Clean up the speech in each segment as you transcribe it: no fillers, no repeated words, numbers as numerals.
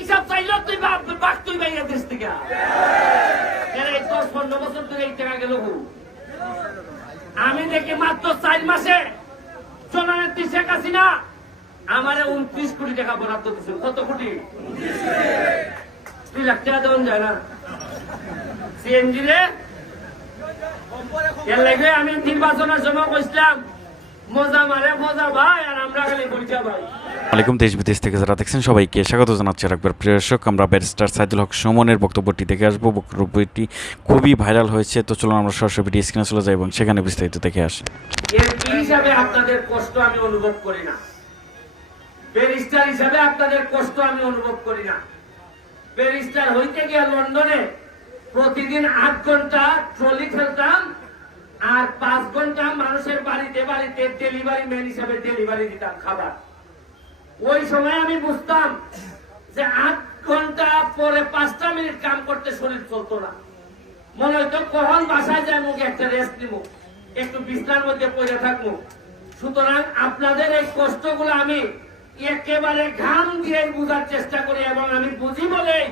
হিসাব চাইলো তুই বাঘ তুই বাইরে দেশ থেকে এই 10-15 বছর ধরে এই টাকা গেল। আমি দেখি মাত্র 4 মাসে জননেত্রী শেখ হাসিনা আমারে 29 কোটি টাকা বরাদ্দ দিচ্ছে। কত কোটি? 2 লাখ টাকা দেওয়া যায় না সিএনজি রে। এর লাগে আমি নির্বাচনের সময় কইছিলাম মজা মারে মজা ভাই, আর আমরা খালি পরিচা ভাই। আলাইকুম, দেশ বিদেশ থেকে যারা দেখছেন সবাইকে স্বাগত জানাচ্ছি। একবার প্রিয় দর্শক, আমরা ব্যারিস্টার সাইদুল হক সুমনের বক্তব্যটি দেখে আসবো। বক্তব্যটি খুবই ভাইরাল হয়েছে, তো চলুন আমরা সরাসরি ভিডিও স্ক্রিনে চলে যাই এবং সেখানে বিস্তারিত দেখে আসি। এমপি হিসাবে আপনাদের কষ্ট আমি অনুভব করি না, ব্যারিস্টার হিসাবে আপনাদের কষ্ট আমি অনুভব করি না। ব্যারিস্টার হইতে গিয়ে লন্ডনে প্রতিদিন 8 ঘন্টা ট্রলি খেলতাম, আর 5 ঘন্টা মানুষের বাড়িতে বাড়িতে ডেলিভারি ম্যান হিসাবে ডেলিভারি দিতাম খাবার। ওই সময় আমি বুঝতাম যে 8 ঘন্টা পরে 5টা মিনিট কাম করতে শরীর চলতো না। মনে হইতো কখন বাসায় যায় মুখে একটা রেস্ট নিব, একটু বিছনার মধ্যে পড়ে থাকবো। সুতরাং আপনাদের এই কষ্টগুলো আমি একেবারে ঘাম দিয়ে বুঝার চেষ্টা করি, এবং আমি বুঝি বলেই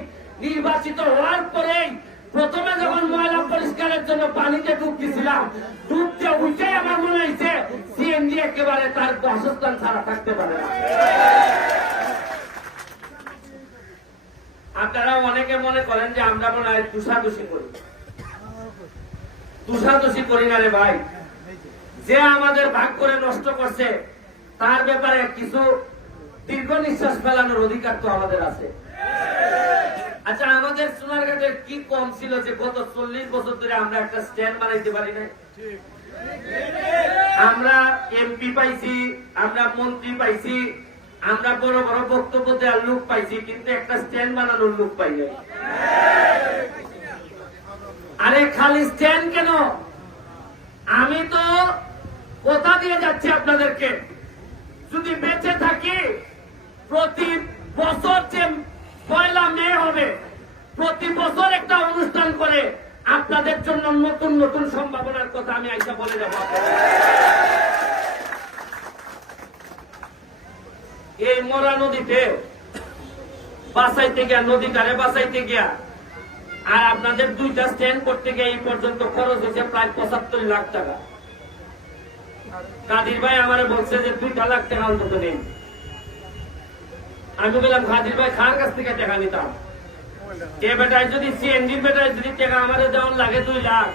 নির্বাচিত হওয়ার পরেই প্রথমে যখন ময়লা পরিষ্কারের জন্য পানিতে ডুব দিয়েছিলাম, ডুবতে উঠে আমার মনে হয়েছে সিএনজি একেবারে তার বাসস্থান ছাড়া থাকতে পারে না। আপনারা অনেকে মনে করেন যে আমরা মনে হয় তুষাদুষি করি। তুষাদুষি করি না রে ভাই। যে আমাদের ভাগ করে নষ্ট করছে তার ব্যাপারে কিছু দীর্ঘ নিঃশ্বাস ফেলানোর অধিকার তো আমাদের আছে। আচ্ছা, আমাদের সোনারঘাটের কি কম ছিল যে গত 40 বছর ধরে আমরা একটা স্ট্যান্ড বানাইতে পারি না? আমরা এমপি পাইছি, আমরা মন্ত্রী পাইছি, আমরা বড় বড় বক্তব্য দেওয়ার লোক পাইছি, কিন্তু একটা স্ট্যান্ড বানানোর লোক পাই নাই। আরে খালি স্ট্যান্ড কেন? আমি তো কথা দিয়ে যাচ্ছি আপনাদেরকে, যদি বেঁচে থাকি প্রতি বছর যে 1 মে হবে, প্রতি বছর একটা অনুষ্ঠান করে আপনাদের জন্য নতুন নতুন সম্ভাবনার কথা আমি আইসা বলে যাব। এই মরা নদীতে বাঁচাইতে গিয়া, নদীটারে বাঁচাইতে গিয়া, আর আপনাদের 2টা স্ট্যান্ড করতে গিয়ে এই পর্যন্ত খরচ হয়েছে প্রায় 75 লাখ টাকা। কাদির ভাই আমারে বলছে যে 2 লাখ টাকা অন্তত নেই। আমি বললাম কাদির ভাই খান কাছ থেকে টাকা নিতাম, এ বেটায় যদি সিএনজির বেটায় যদি টাকা আমাদের দেওয়ার লাগে 2 লাখ,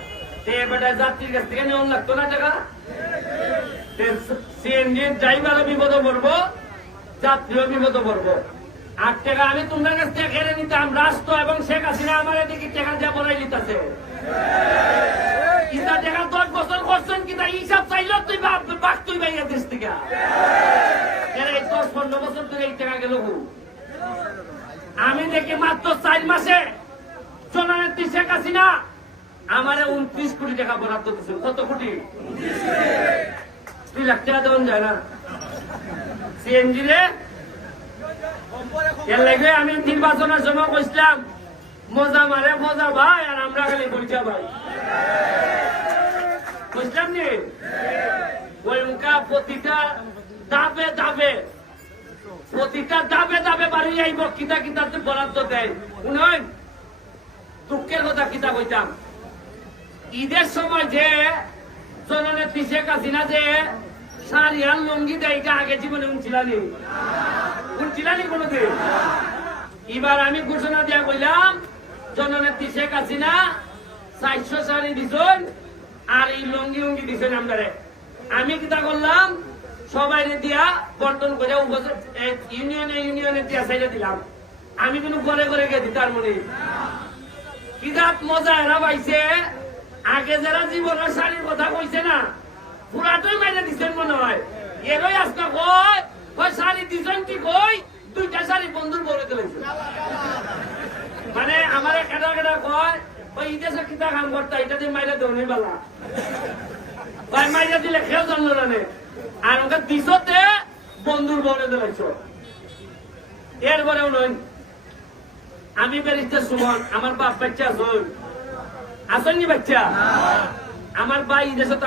এ বেটায় যাত্রীর কাছ থেকে নেওয়ার লাগতো না টাকা? সিএনজির ড্রাইভারও বিপদে পড়বো, যাত্রীও বিপদে পড়বো। 8 টাকা আমি তোমার কাছ থেকে কেড়ে নিতাম, রাষ্ট্র এবং শেখ হাসিনা আমার এদিকে টাকা দিয়ে বড়াই নিতেছে। ইটা টাকা 10 বছর করছেন, কিনা হিসাব চাইলো তুই বাঘ তুই বাইরে দেশ থেকে এই 10-15 বছর ধরে এই টাকা গেল। আমি দেখি মাত্র 4 মাসে জননেত্রী শেখ হাসিনা আমারে 29 কোটি টাকা বরাদ্দ দিচ্ছে। কত কোটি? 2 লাখ টাকা দেওয়া যায় না সিএনজি রে। এর লাগে আমি নির্বাচনের সময় কইছিলাম মজা মারে মজা ভাই, আর আমরা খালি পরিচা ভাই। বুঝলাম নি? ওই মুখা প্রতিটা দাবে দাবে, প্রতিটা দাবে দাবে বাড়ি যাইব, কিতা কিতা বরাদ্দ দেয়। উন্নয়ন দুঃখের কথা কিতা কইতাম, ঈদের সময় যে জননেত্রী শেখ হাসিনা যে শাড়ি আর লুঙ্গি দেয়, এটা আগে জীবনে উনছিলানি কোনদিন? এবার আমি ঘোষণা দিয়া কইলাম জননেত্রী শেখ হাসিনা 400 শাড়ি দিছেন, আর এই লুঙ্গি উঙ্গি দিছেন আপনারে। আমি কিতা করলাম, সবাই দিয়া বন্টন করে ইউনিয়নে দিয়া সাইডে দিলাম। আমি কিন্তু ঘরে ঘরে গিয়ে দিতার মনে কিতাব মজা এরা পাইছে। আগে যারা জীবনের শাড়ির কথা কইছে না, পুরাটাই মাইনে দিচ্ছেন মনে হয়। এরই আজকে কয় শাড়ি দিচ্ছেন কি কই, 2টা শাড়ি বন্ধুর বলে দিলেছে। মানে আমার কেটা কেটা কয় ওই ইতিহাসে কিতা কাম করতা, এটা দিয়ে মাইরা দেওয়া নেই বালা ভাই, মাইরা দিলে খেয়েও জানলো না। আর ওকে দিশতে বন্ধুর বলে দিলেছ। এরপরেও নয়, আমি ব্যারিস্টার সুমন, আমার বাপ বাচ্চা আসেননি বাচ্চা, আমার ভাই দেশে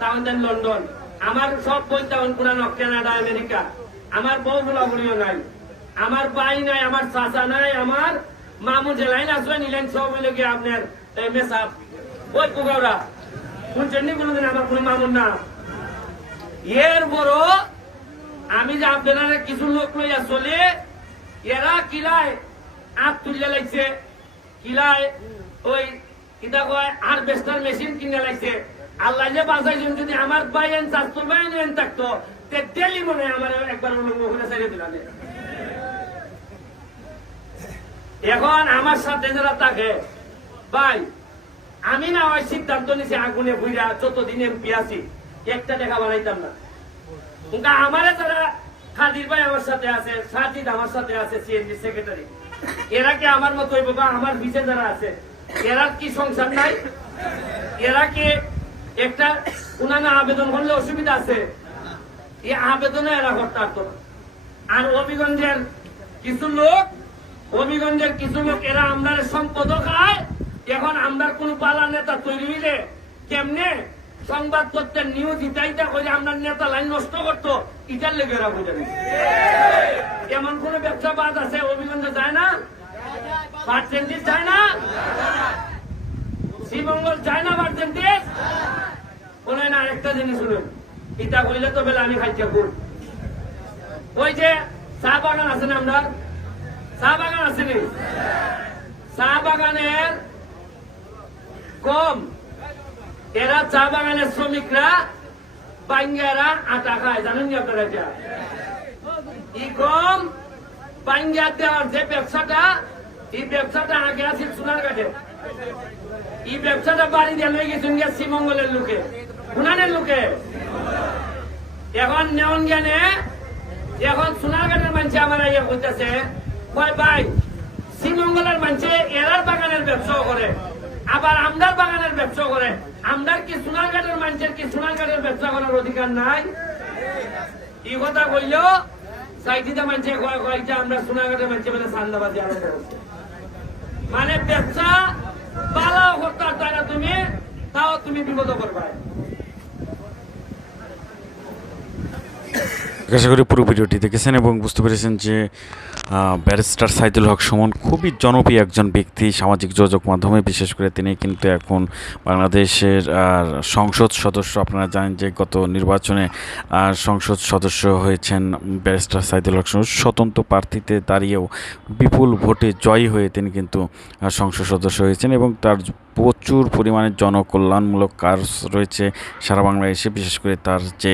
তখন দেন লন্ডন, আমার সব বই তখন পুরানো কানাডা আমেরিকা, আমার বউ গুলা বুড়িও নাই। আমার ভাই নাই, আমার চাচা নাই, আমার মামু যে লাইন আসবে নিলেন সব হইলে গিয়ে আপনার মেসাব ওই কুকাওরা শুনছেন নি কোনোদিন আমার কোনো মামুন না। এর বড় আমি যে আপনারা কিছু লোক লইয়া চলে এরা কিলায় আপ তুলে লাগছে, কিলায় ওই কিতা কয় হারভেস্টার মেশিন কিনে লাগছে। আল্লাহ যে বাঁচাইছেন, যদি আমার বাইন চাস্তুর বাইন থাকতো তে ডেলি মনে হয় আমার একবার ওখানে ছেড়ে দিলাম। এখন আমার সাথে যারা থাকে ভাই, আমি না ওই সিদ্ধান্ত নিছি আগুনে ভুইরা যতদিন এমপি আছি একটা টাকা বানাইতাম না। আমার যারা খাদির ভাই আমার সাথে আছে, সাজিদ আমার সাথে আছে, সিএনজি সেক্রেটারি, এরা কি আমার মতো বাবা আমার বিচে যারা আছে এরা কি সংসার নাই? এরা কি একটা উনানা আবেদন করলে অসুবিধা আছে? এই আবেদনে এরা করতে পারত না। আর হবিগঞ্জের কিছু লোক এরা আমরার সম্পদ খায়। এখন আমরা কোন পালা নেতা তৈরি হইলে কেমনে সংবাদপত্রের নিউজ ইটাইটা করে আমরা নেতা লাইন নষ্ট করতো, ইটার লেগে এরা বুঝে নেই। এমন কোন ব্যবসা বাদ আছে হবিগঞ্জে যায় না? পার্সেন্টেজ যায় না? শ্রীমঙ্গল যায় না পার্সেন্টেজ? বলে না একটা জিনিস শুনুন, ইটা কইলে তো বেলা আমি খাইছি গুড়। ওই যে চা বাগান আছে না, আমরা চা বাগান আছে নি, চা বাগানের কম এরা চা বাগানের শ্রমিকরা বাঙ্গারা আটা খায়, জানেন নি আপনারা? এটা ই কম বাঙ্গা দেওয়ার যে ব্যবসাটা, এই ব্যবসাটা আগে আছে সোনারঘাটে। এই ব্যবসাটা বাড়ি দিয়ে লয়ে গেছেন শ্রীমঙ্গলের লোকে, উনানের লোকে। এখন নেওয়ান জ্ঞানে এখন সোনারঘাটের মানুষ আমার ইয়ে করতেছে, ভাই শ্রীমঙ্গলের মানুষে এরার বাগানের ব্যবসাও করে, আবার আমদার বাগানের ব্যবসা করে। আমদার কি সোনারঘাটের মানুষের কি সোনারঘাটের ব্যবসা করার অধিকার নাই? এই কথা কইল সাইটিতে মানুষের কয়েকটা আমরা সোনারঘাটের মানুষ মানে সান্দাবাজি আরম্ভ করছে। মানে ব্যবসা পালাও করতে চাই না তুমি, তাও তুমি বিপদ করবা। আশা করি পুরো ভিডিওটি দেখেছেন এবং বুঝতে পেরেছেন যে ব্যারিস্টার সাইদুল হক সুমন খুবই জনপ্রিয় একজন ব্যক্তি সামাজিক যোগাযোগ মাধ্যমে। বিশেষ করে তিনি কিন্তু এখন বাংলাদেশের সংসদ সদস্য। আপনারা জানেন যে গত নির্বাচনে সংসদ সদস্য হয়েছেন ব্যারিস্টার সাইদুল হক সুমন। স্বতন্ত্র প্রার্থীতে দাঁড়িয়েও বিপুল ভোটে জয়ী হয়ে তিনি কিন্তু সংসদ সদস্য হয়েছেন এবং তার প্রচুর পরিমাণে জনকল্যাণমূলক কাজ রয়েছে সারা বাংলাদেশে। বিশেষ করে তার যে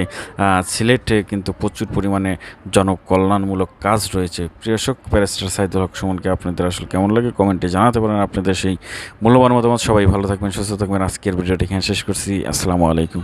সিলেটে কিন্তু প্রচুর পরিমাণে জনকল্যাণমূলক কাজ রয়েছে। প্রিয় দর্শক, ব্যারিস্টার সাইদুল হক সুমনকে আপনাদের আসলে কেমন লাগে কমেন্টে জানাতে পারেন আপনাদের সেই মূল্যবান মতামত। সবাই ভালো থাকবেন, সুস্থ থাকবেন। আজকের ভিডিওটি এখানে শেষ করছি। আসসালামু আলাইকুম।